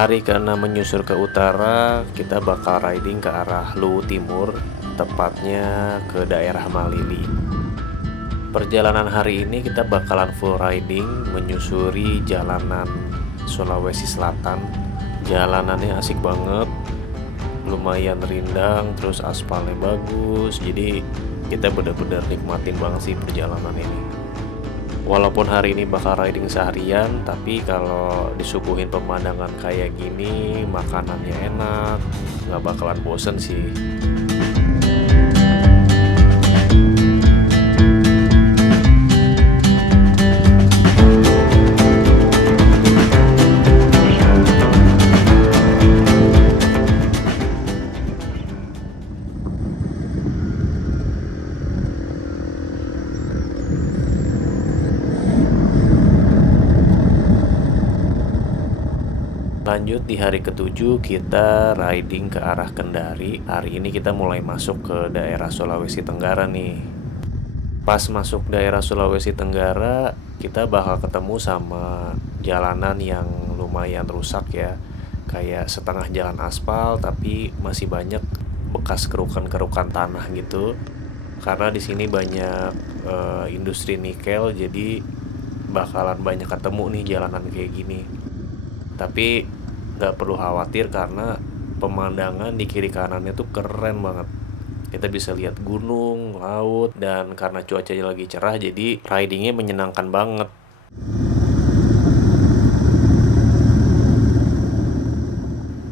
Hari ke-6 menyusur ke utara, kita bakal riding ke arah Luwu Timur, tepatnya ke daerah Malili. Perjalanan hari ini kita bakalan full riding menyusuri jalanan Sulawesi Selatan. Jalanannya asik banget, lumayan rindang, terus aspalnya bagus. Jadi kita bener-bener nikmatin banget sih perjalanan ini. Walaupun hari ini bakal riding seharian, tapi kalau disuguhin pemandangan kayak gini, makanannya enak, nggak bakalan bosen sih. Lanjut di hari ke-7 kita riding ke arah Kendari. Hari ini kita mulai masuk ke daerah Sulawesi Tenggara nih. Pas masuk daerah Sulawesi Tenggara, kita bakal ketemu sama jalanan yang lumayan rusak ya. Kayak setengah jalan aspal tapi masih banyak bekas kerukan-kerukan tanah gitu. Karena di sini banyak industri nikel, jadi bakalan banyak ketemu nih jalanan kayak gini. Tapi nggak perlu khawatir karena pemandangan di kiri kanannya tuh keren banget. Kita bisa lihat gunung, laut, dan karena cuacanya lagi cerah jadi ridingnya menyenangkan banget.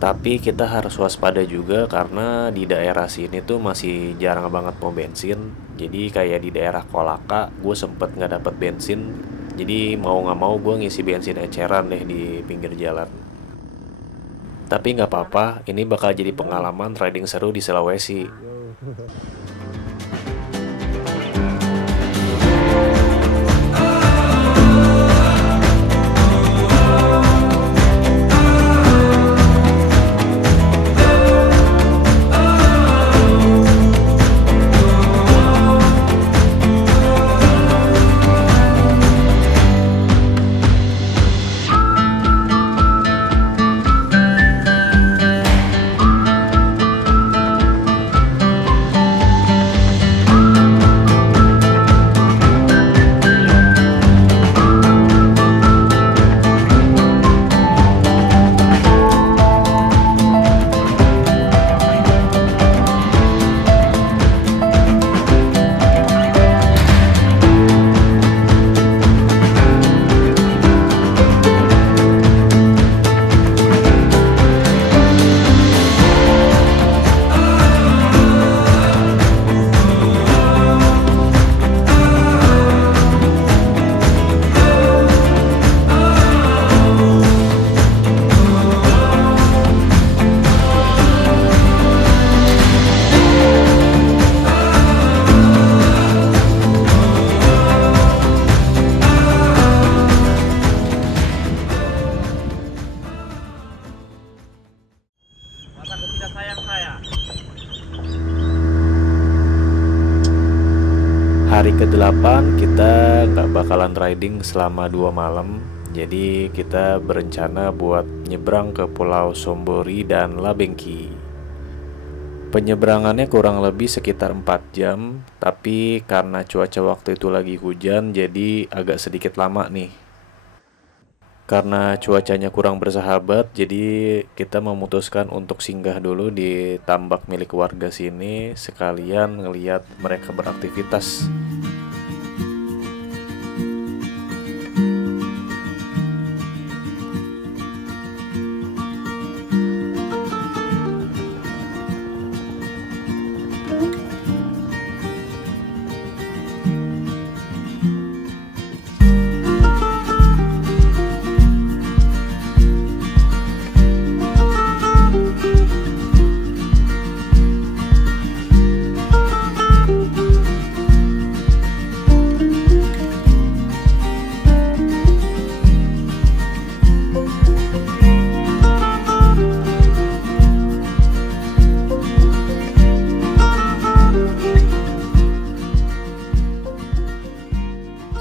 Tapi kita harus waspada juga karena di daerah sini tuh masih jarang banget pom bensin. Jadi kayak di daerah Kolaka gue sempet nggak dapet bensin. Jadi mau nggak mau gue ngisi bensin eceran deh di pinggir jalan. Tapi nggak apa-apa, ini bakal jadi pengalaman riding seru di Sulawesi. Hari ke-8 kita nggak bakalan riding selama 2 malam. Jadi kita berencana buat nyebrang ke Pulau Sombori dan Labengki. Penyeberangannya kurang lebih sekitar 4 jam. Tapi karena cuaca waktu itu lagi hujan, jadi agak sedikit lama nih. Karena cuacanya kurang bersahabat, jadi kita memutuskan untuk singgah dulu di tambak milik warga sini, sekalian ngeliat mereka beraktivitas.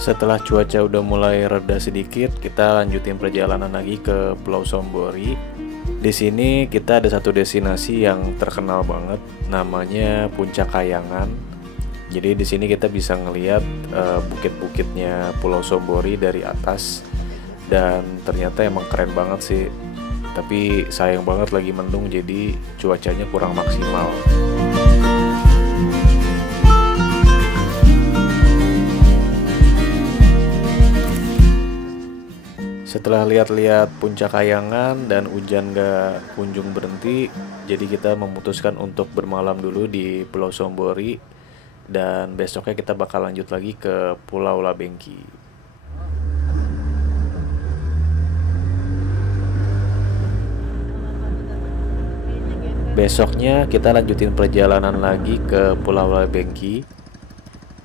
Setelah cuaca udah mulai reda sedikit, kita lanjutin perjalanan lagi ke Pulau Sombori. Di sini kita ada satu destinasi yang terkenal banget, namanya Puncak Kayangan. Jadi di sini kita bisa ngelihat bukit-bukitnya Pulau Sombori dari atas, dan ternyata emang keren banget sih. Tapi sayang banget lagi mendung, jadi cuacanya kurang maksimal. Setelah lihat-lihat Puncak Kayangan dan hujan gak kunjung berhenti, jadi kita memutuskan untuk bermalam dulu di Pulau Sombori, dan besoknya kita bakal lanjut lagi ke Pulau Labengki. Besoknya kita lanjutin perjalanan lagi ke Pulau Labengki.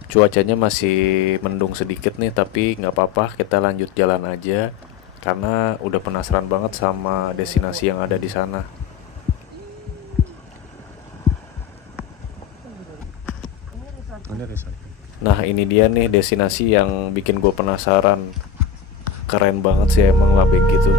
Cuacanya masih mendung sedikit nih, tapi nggak apa-apa, kita lanjut jalan aja karena udah penasaran banget sama destinasi yang ada di sana. Nah, ini dia nih destinasi yang bikin gue penasaran. Keren banget sih emang Labengki tuh.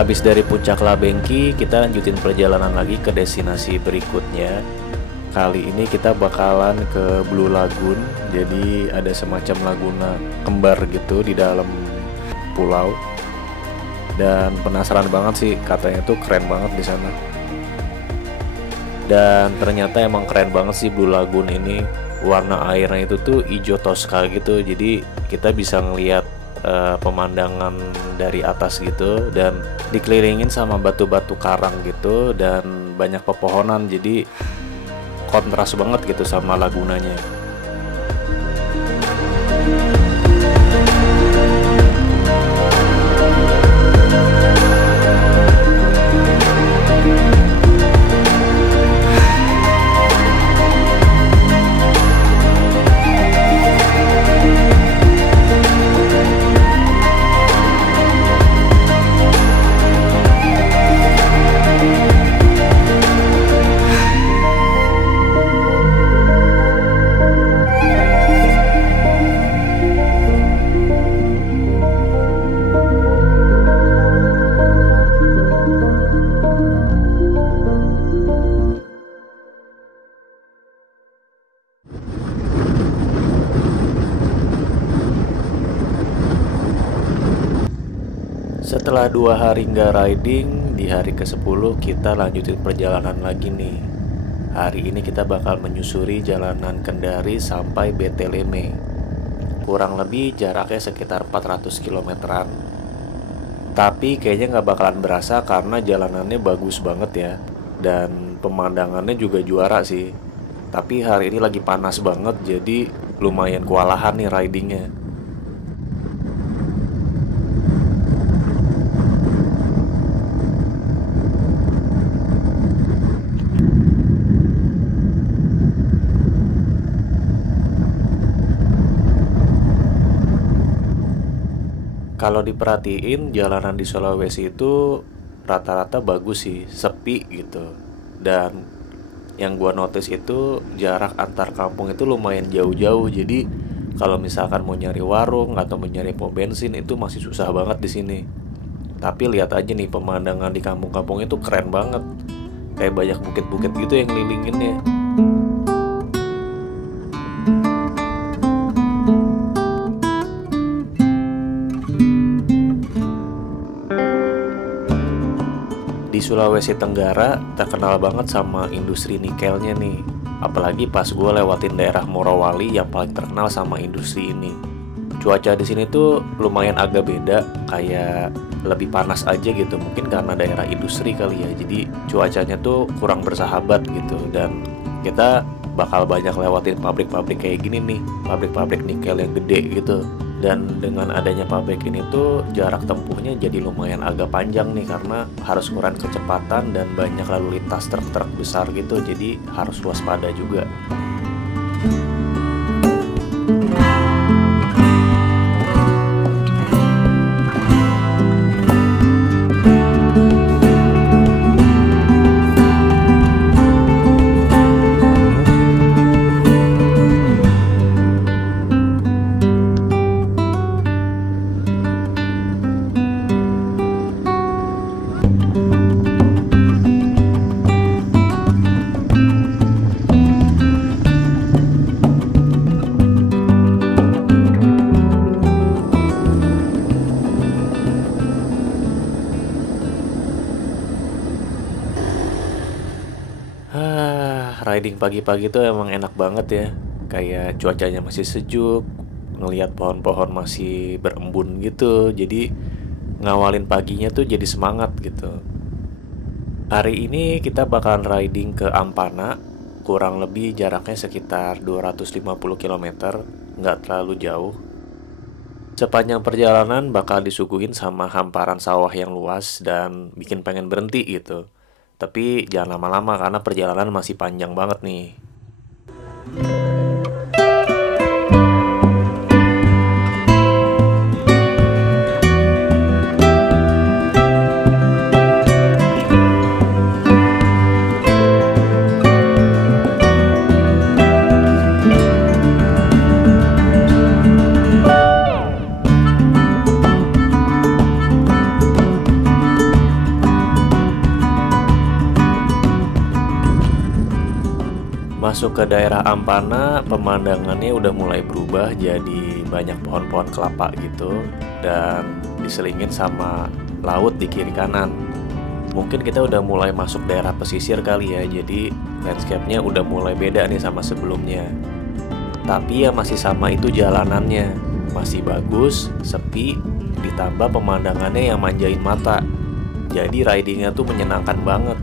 Habis dari Puncak Labengki, kita lanjutin perjalanan lagi ke destinasi berikutnya. Kali ini kita bakalan ke Blue Lagoon. Jadi ada semacam laguna kembar gitu di dalam pulau. Dan penasaran banget sih, katanya tuh keren banget di sana. Dan ternyata emang keren banget sih Blue Lagoon ini. Warna airnya itu tuh hijau toska gitu. Jadi kita bisa ngelihat pemandangan dari atas gitu, dan dikelilingin sama batu-batu karang gitu dan banyak pepohonan, jadi kontras banget gitu sama lagunanya. Setelah 2 hari nggak riding, di hari ke-10 kita lanjutin perjalanan lagi nih. Hari ini kita bakal menyusuri jalanan Kendari sampai Beteleme. Kurang lebih jaraknya sekitar 400 kilometeran. Tapi kayaknya nggak bakalan berasa karena jalanannya bagus banget ya. Dan pemandangannya juga juara sih. Tapi hari ini lagi panas banget, jadi lumayan kewalahan nih ridingnya. Kalau diperhatiin jalanan di Sulawesi itu rata-rata bagus sih, sepi gitu. Dan yang gua notice itu jarak antar kampung itu lumayan jauh-jauh. Jadi kalau misalkan mau nyari warung atau mau nyari pom bensin itu masih susah banget di sini. Tapi lihat aja nih pemandangan di kampung-kampung itu keren banget. Kayak banyak bukit-bukit gitu yang ngelilinginnya. Di Sulawesi Tenggara terkenal banget sama industri nikelnya nih. Apalagi pas gue lewatin daerah Morowali yang paling terkenal sama industri ini. Cuaca di sini tuh lumayan agak beda, kayak lebih panas aja gitu. Mungkin karena daerah industri kali ya. Jadi cuacanya tuh kurang bersahabat gitu. Dan kita bakal banyak lewatin pabrik-pabrik kayak gini nih, pabrik-pabrik nikel yang gede gitu. Dan dengan adanya pabrik ini tuh jarak tempuhnya jadi lumayan agak panjang nih, karena harus kurang kecepatan dan banyak lalu lintas truk-truk besar gitu, jadi harus waspada juga. Riding pagi-pagi tuh emang enak banget ya. Kayak cuacanya masih sejuk, ngelihat pohon-pohon masih berembun gitu. Jadi ngawalin paginya tuh jadi semangat gitu. Hari ini kita bakalan riding ke Ampana. Kurang lebih jaraknya sekitar 250 km, nggak terlalu jauh. Sepanjang perjalanan bakal disuguhin sama hamparan sawah yang luas dan bikin pengen berhenti gitu. Tapi jangan lama-lama karena perjalanan masih panjang banget nih. Masuk ke daerah Ampana, pemandangannya udah mulai berubah jadi banyak pohon-pohon kelapa gitu, dan diselingin sama laut di kiri kanan. Mungkin kita udah mulai masuk daerah pesisir kali ya, jadi landscape-nya udah mulai beda nih sama sebelumnya. Tapi ya masih sama itu jalanannya, masih bagus, sepi, ditambah pemandangannya yang manjain mata. Jadi ridingnya tuh menyenangkan banget.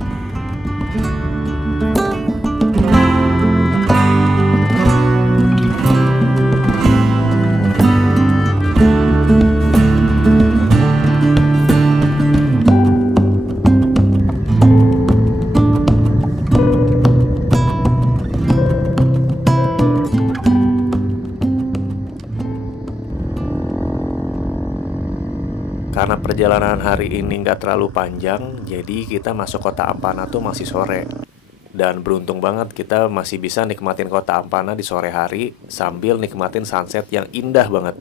Karena perjalanan hari ini nggak terlalu panjang, jadi kita masuk kota Ampana tuh masih sore. Dan beruntung banget kita masih bisa nikmatin kota Ampana di sore hari sambil nikmatin sunset yang indah banget.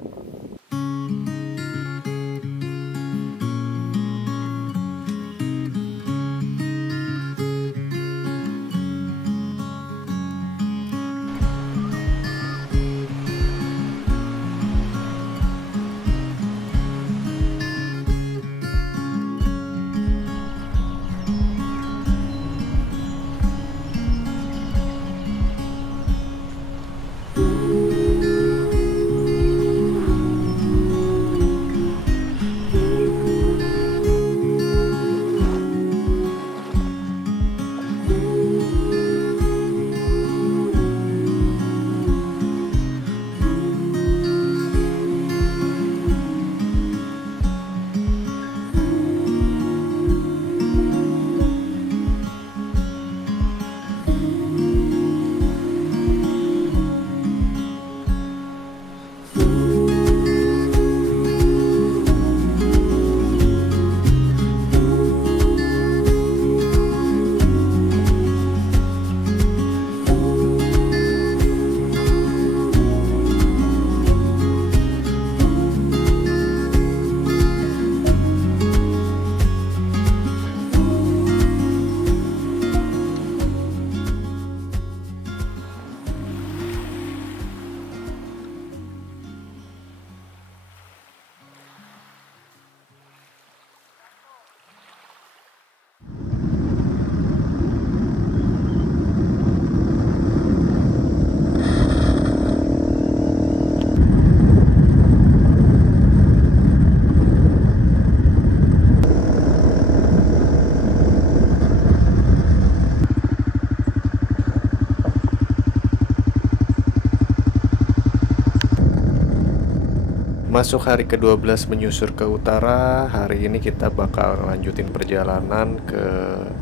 Masuk hari ke-12 menyusur ke utara. Hari ini kita bakal lanjutin perjalanan ke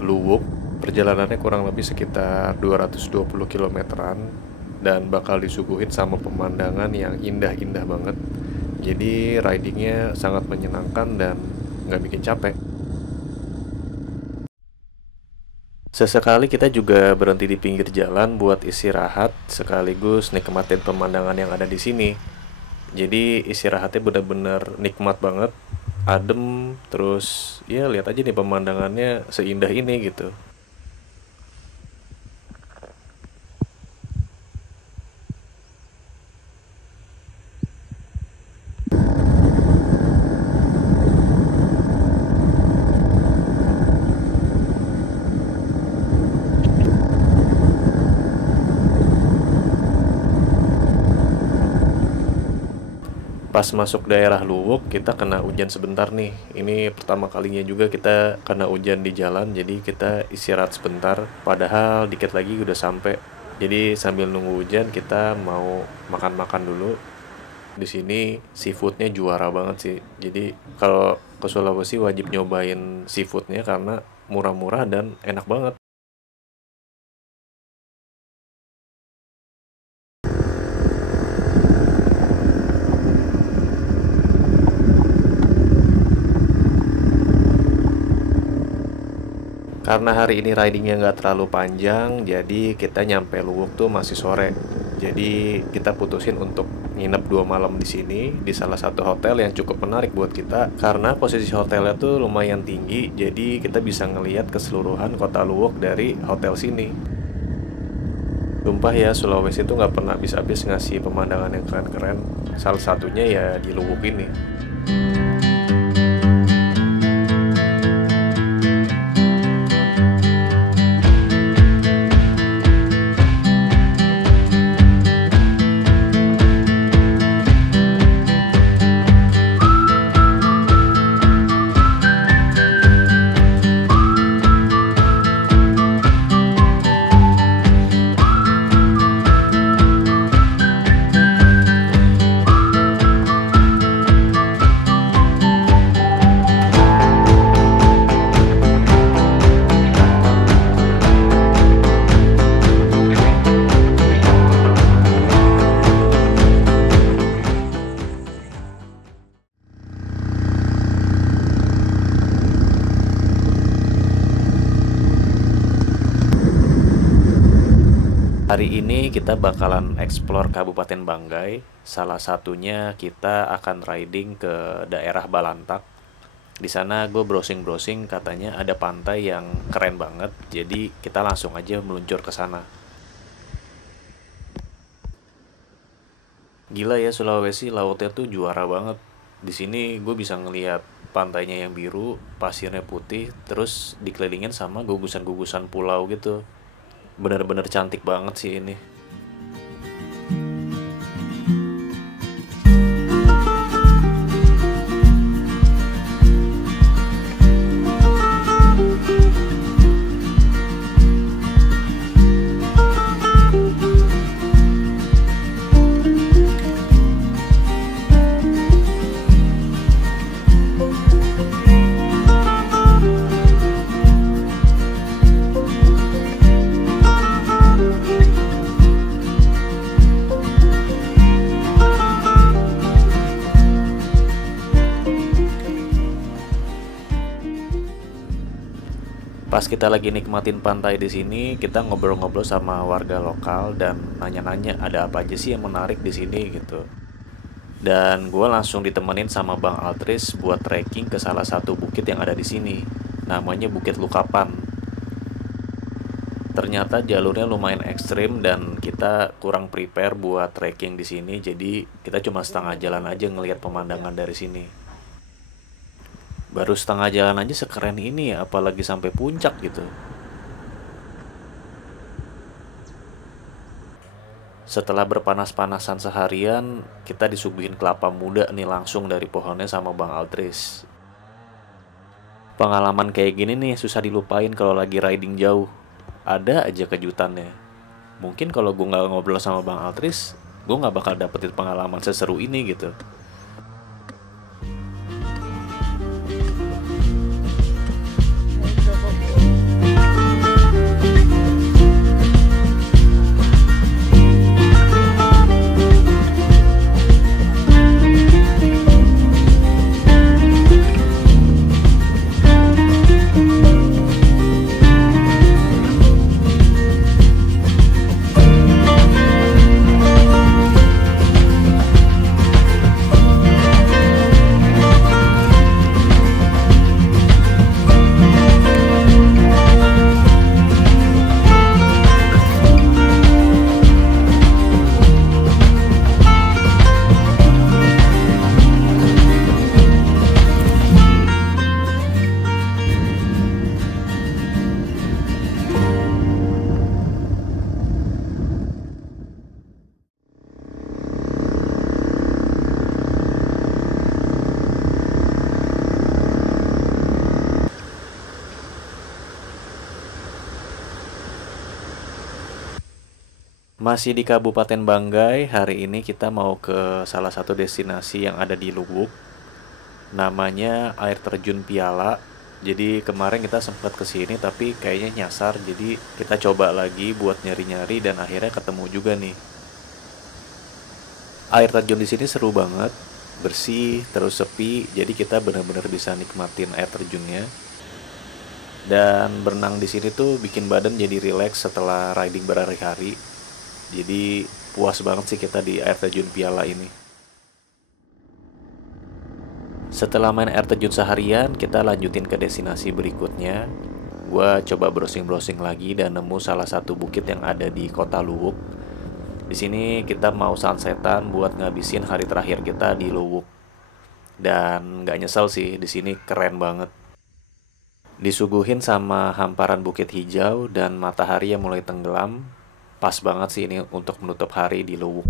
Luwuk. Perjalanannya kurang lebih sekitar 220 kilometeran dan bakal disuguhin sama pemandangan yang indah-indah banget. Jadi ridingnya sangat menyenangkan dan nggak bikin capek. Sesekali kita juga berhenti di pinggir jalan buat istirahat sekaligus nikmatin pemandangan yang ada di sini. Jadi istirahatnya benar-benar nikmat banget, adem, terus ya lihat aja nih pemandangannya seindah ini gitu. Pas masuk daerah Luwuk, kita kena hujan sebentar nih. Ini pertama kalinya juga kita kena hujan di jalan, jadi kita istirahat sebentar. Padahal dikit lagi udah sampai. Jadi sambil nunggu hujan, kita mau makan-makan dulu. Di sini seafoodnya juara banget sih. Jadi kalau ke Sulawesi wajib nyobain seafoodnya karena murah-murah dan enak banget. Karena hari ini ridingnya nggak terlalu panjang, jadi kita nyampe Luwuk tuh masih sore. Jadi kita putusin untuk nginep 2 malam di sini di salah satu hotel yang cukup menarik buat kita karena posisi hotelnya tuh lumayan tinggi, jadi kita bisa ngelihat keseluruhan kota Luwuk dari hotel sini. Sumpah ya, Sulawesi tuh nggak pernah habis-habis ngasih pemandangan yang keren-keren. Salah satunya ya di Luwuk ini. Hari ini kita bakalan explore Kabupaten Banggai. Salah satunya kita akan riding ke daerah Balantak. Di sana gue browsing-browsing katanya ada pantai yang keren banget. Jadi kita langsung aja meluncur ke sana. Gila ya, Sulawesi lautnya tuh juara banget. Di sini gue bisa ngeliat pantainya yang biru, pasirnya putih, terus dikelilingin sama gugusan-gugusan pulau gitu. Bener-bener cantik banget sih ini. Pas kita lagi nikmatin pantai di sini, kita ngobrol-ngobrol sama warga lokal dan nanya-nanya ada apa aja sih yang menarik di sini gitu. Dan gue langsung ditemenin sama Bang Altris buat trekking ke salah satu bukit yang ada di sini. Namanya Bukit Lukapan. Ternyata jalurnya lumayan ekstrim dan kita kurang prepare buat trekking di sini, jadi kita cuma setengah jalan aja ngelihat pemandangan dari sini. Baru setengah jalan aja sekeren ini ya, apalagi sampai puncak gitu. Setelah berpanas-panasan seharian, kita disuguhin kelapa muda nih langsung dari pohonnya sama Bang Altris. Pengalaman kayak gini nih susah dilupain kalau lagi riding jauh. Ada aja kejutannya. Mungkin kalau gue nggak ngobrol sama Bang Altris, gue nggak bakal dapetin pengalaman seseru ini gitu. Masih di Kabupaten Banggai, hari ini kita mau ke salah satu destinasi yang ada di Luwuk. Namanya Air Terjun Piala. Jadi kemarin kita sempat ke sini tapi kayaknya nyasar. Jadi kita coba lagi buat nyari-nyari dan akhirnya ketemu juga nih. Air terjun di sini seru banget, bersih, terus sepi. Jadi kita benar-benar bisa nikmatin air terjunnya. Dan berenang di sini tuh bikin badan jadi rileks setelah riding berhari-hari. Jadi puas banget sih kita di air terjun Piala ini. Setelah main air terjun seharian, kita lanjutin ke destinasi berikutnya. Gua coba browsing-browsing lagi dan nemu salah satu bukit yang ada di kota Luwuk. Di sini kita mau sunsetan buat ngabisin hari terakhir kita di Luwuk. Dan nggak nyesel sih, di sini keren banget. Disuguhin sama hamparan bukit hijau dan matahari yang mulai tenggelam. Pas banget sih ini untuk menutup hari di Luwuk.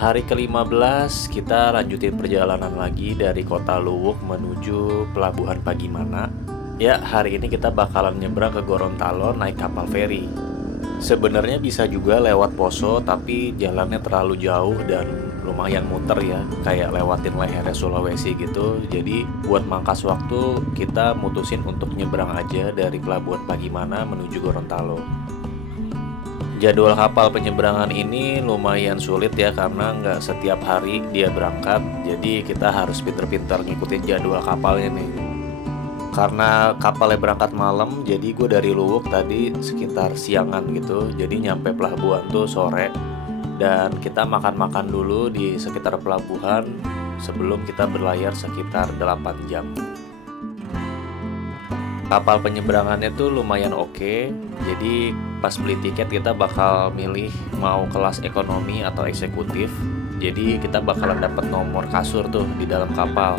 Hari ke-15 kita lanjutin perjalanan lagi dari kota Luwuk menuju Pelabuhan Pagimana. Ya, hari ini kita bakalan nyebrang ke Gorontalo naik kapal feri. Sebenarnya bisa juga lewat Poso, tapi jalannya terlalu jauh dan lumayan muter ya, kayak lewatin lehernya Sulawesi gitu. Jadi buat mangkas waktu, kita mutusin untuk nyebrang aja dari Pelabuhan Pagimana menuju Gorontalo. Jadwal kapal penyeberangan ini lumayan sulit ya karena nggak setiap hari dia berangkat. Jadi kita harus pinter-pinter ngikutin jadwal kapalnya nih. Karena kapalnya berangkat malam, jadi gue dari Luwuk tadi sekitar siangan gitu. Jadi nyampe pelabuhan tuh sore. Dan kita makan-makan dulu di sekitar pelabuhan sebelum kita berlayar sekitar 8 jam. Kapal penyeberangannya tuh lumayan oke. Jadi pas beli tiket kita bakal milih mau kelas ekonomi atau eksekutif. Jadi kita bakalan dapat nomor kasur tuh di dalam kapal.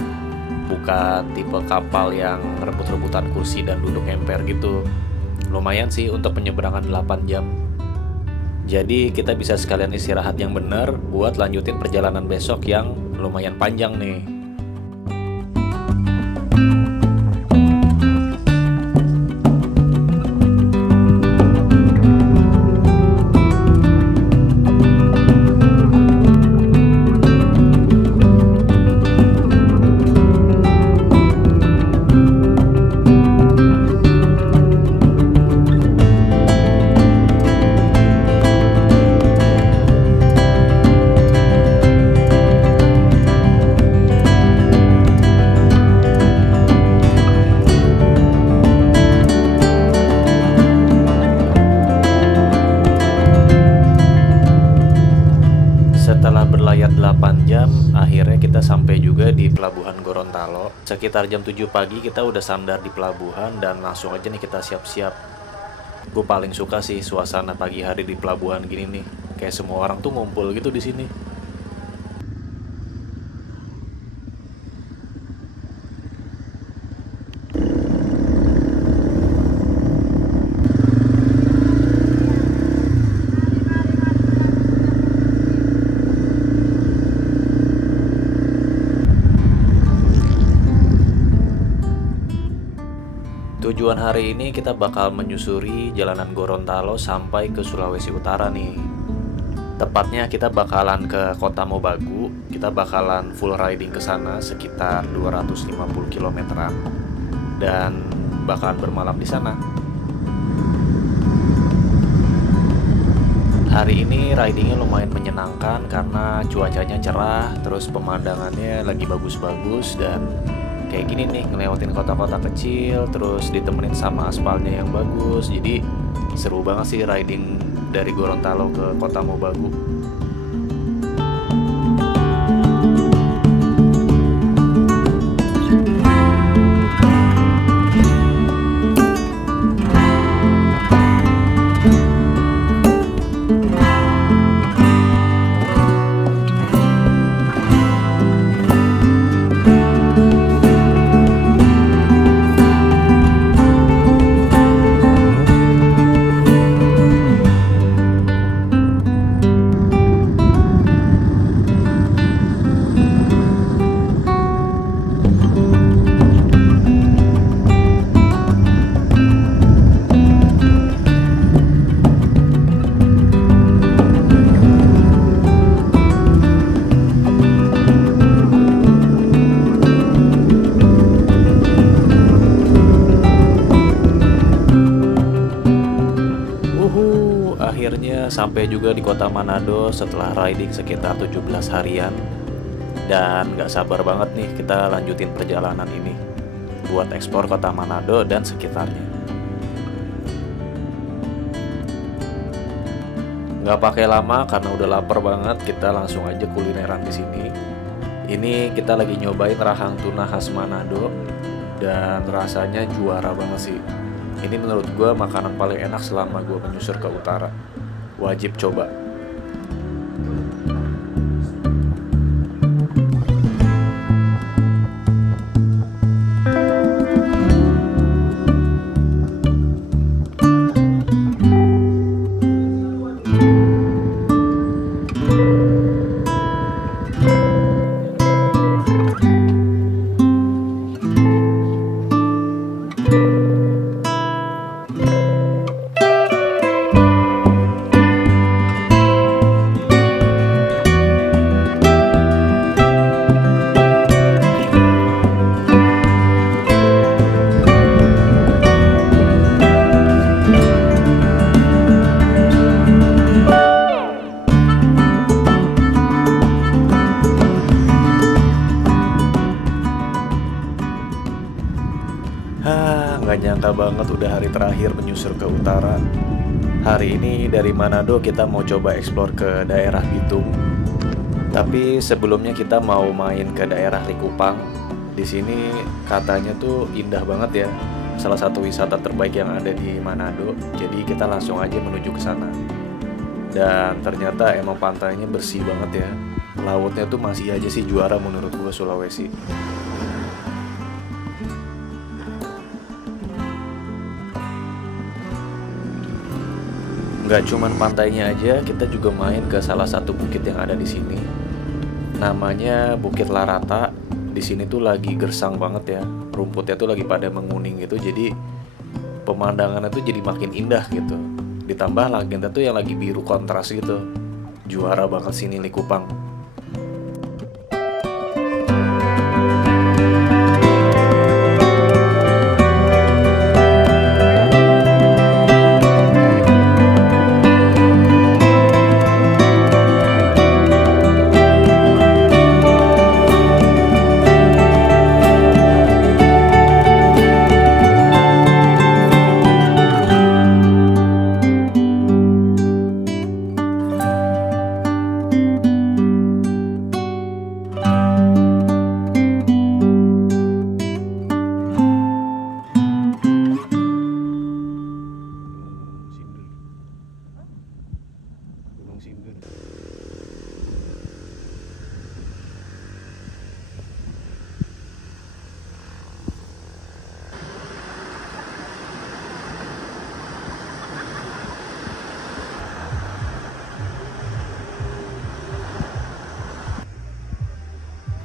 Bukan tipe kapal yang rebut-rebutan kursi dan duduk emper gitu. Lumayan sih untuk penyeberangan 8 jam. Jadi kita bisa sekalian istirahat yang benar buat lanjutin perjalanan besok yang lumayan panjang nih. Setelah berlayar 8 jam, akhirnya kita sampai juga di Pelabuhan Gorontalo. Sekitar jam 7 pagi kita udah sandar di pelabuhan dan langsung aja nih kita siap-siap. Gue paling suka sih suasana pagi hari di pelabuhan gini nih. Kayak semua orang tuh ngumpul gitu di sini. Tujuan hari ini kita bakal menyusuri jalanan Gorontalo sampai ke Sulawesi Utara nih. Tepatnya kita bakalan ke Kota Mobagu. Kita bakalan full riding ke sana sekitar 250 kilometeran dan bakalan bermalam di sana. Hari ini ridingnya lumayan menyenangkan karena cuacanya cerah, terus pemandangannya lagi bagus-bagus dan kayak gini nih, ngelewatin kota-kota kecil, terus ditemenin sama aspalnya yang bagus. Jadi seru banget sih riding dari Gorontalo ke Kota Mobagu. Akhirnya sampai juga di kota Manado setelah riding sekitar 17 harian. Dan gak sabar banget nih kita lanjutin perjalanan ini buat eksplor kota Manado dan sekitarnya. Gak pakai lama karena udah lapar banget, kita langsung aja kulineran di sini. Ini kita lagi nyobain rahang tuna khas Manado dan rasanya juara banget sih. Ini menurut gue makanan paling enak selama gue menyusur ke utara. Wajib coba. Nggak nyangka banget udah hari terakhir menyusur ke utara. Hari ini dari Manado kita mau coba eksplor ke daerah Bitung. Tapi sebelumnya kita mau main ke daerah Likupang. Di sini katanya tuh indah banget ya. Salah satu wisata terbaik yang ada di Manado. Jadi kita langsung aja menuju ke sana. Dan ternyata emang pantainya bersih banget ya. Lautnya tuh masih aja sih juara menurut gua Sulawesi. Gak cuman pantainya aja, kita juga main ke salah satu bukit yang ada di sini. Namanya Bukit Larata. Di sini tuh lagi gersang banget ya. Rumputnya tuh lagi pada menguning gitu. Jadi pemandangannya tuh jadi makin indah gitu. Ditambah langitnya tuh yang lagi biru kontras gitu. Juara banget sini Likupang.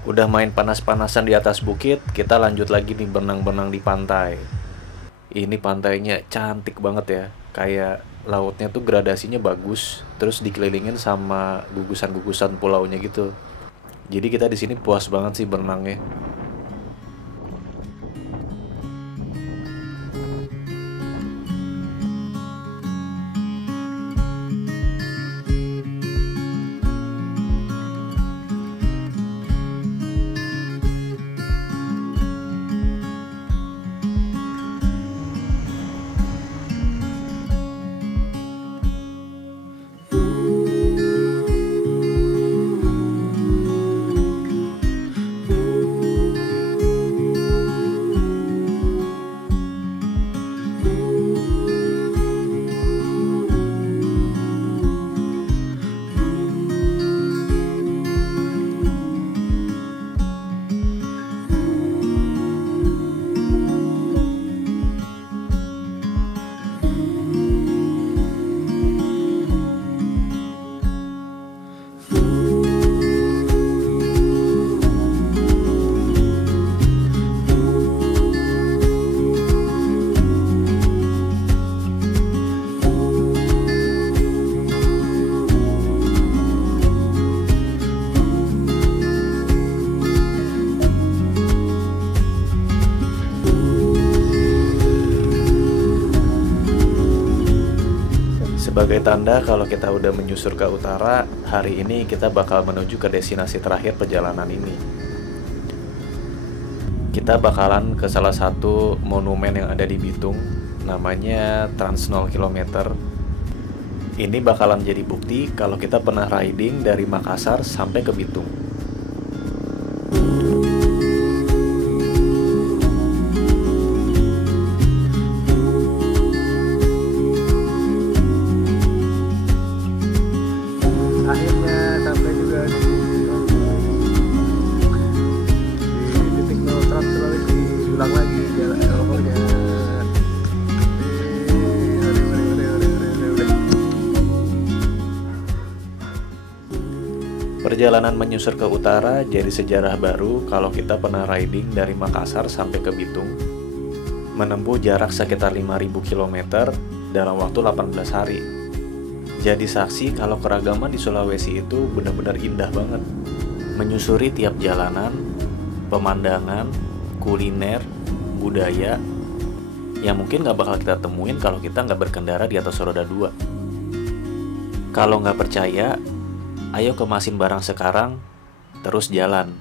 Udah main panas-panasan di atas bukit, kita lanjut lagi nih berenang-berenang di pantai. Ini pantainya cantik banget ya, kayak lautnya tuh gradasinya bagus, terus dikelilingin sama gugusan-gugusan pulaunya gitu. Jadi kita di sini puas banget sih berenangnya. Sebagai tanda kalau kita udah menyusur ke utara, hari ini kita bakal menuju ke destinasi terakhir perjalanan ini. Kita bakalan ke salah satu monumen yang ada di Bitung, namanya Trans 0 km. Ini bakalan jadi bukti kalau kita pernah riding dari Makassar sampai ke Bitung. Akhirnya sampai juga di titik nol Trans Sulawesi. Ulang lagi jalan pokoknya. Perjalanan menyusur ke utara jadi sejarah baru kalau kita pernah riding dari Makassar sampai ke Bitung, menempuh jarak sekitar 5.000 km dalam waktu 18 hari. Jadi saksi kalau keragaman di Sulawesi itu benar-benar indah banget. Menyusuri tiap jalanan, pemandangan, kuliner, budaya, yang mungkin nggak bakal kita temuin kalau kita nggak berkendara di atas roda 2. Kalau nggak percaya, ayo kemasin barang sekarang, terus jalan.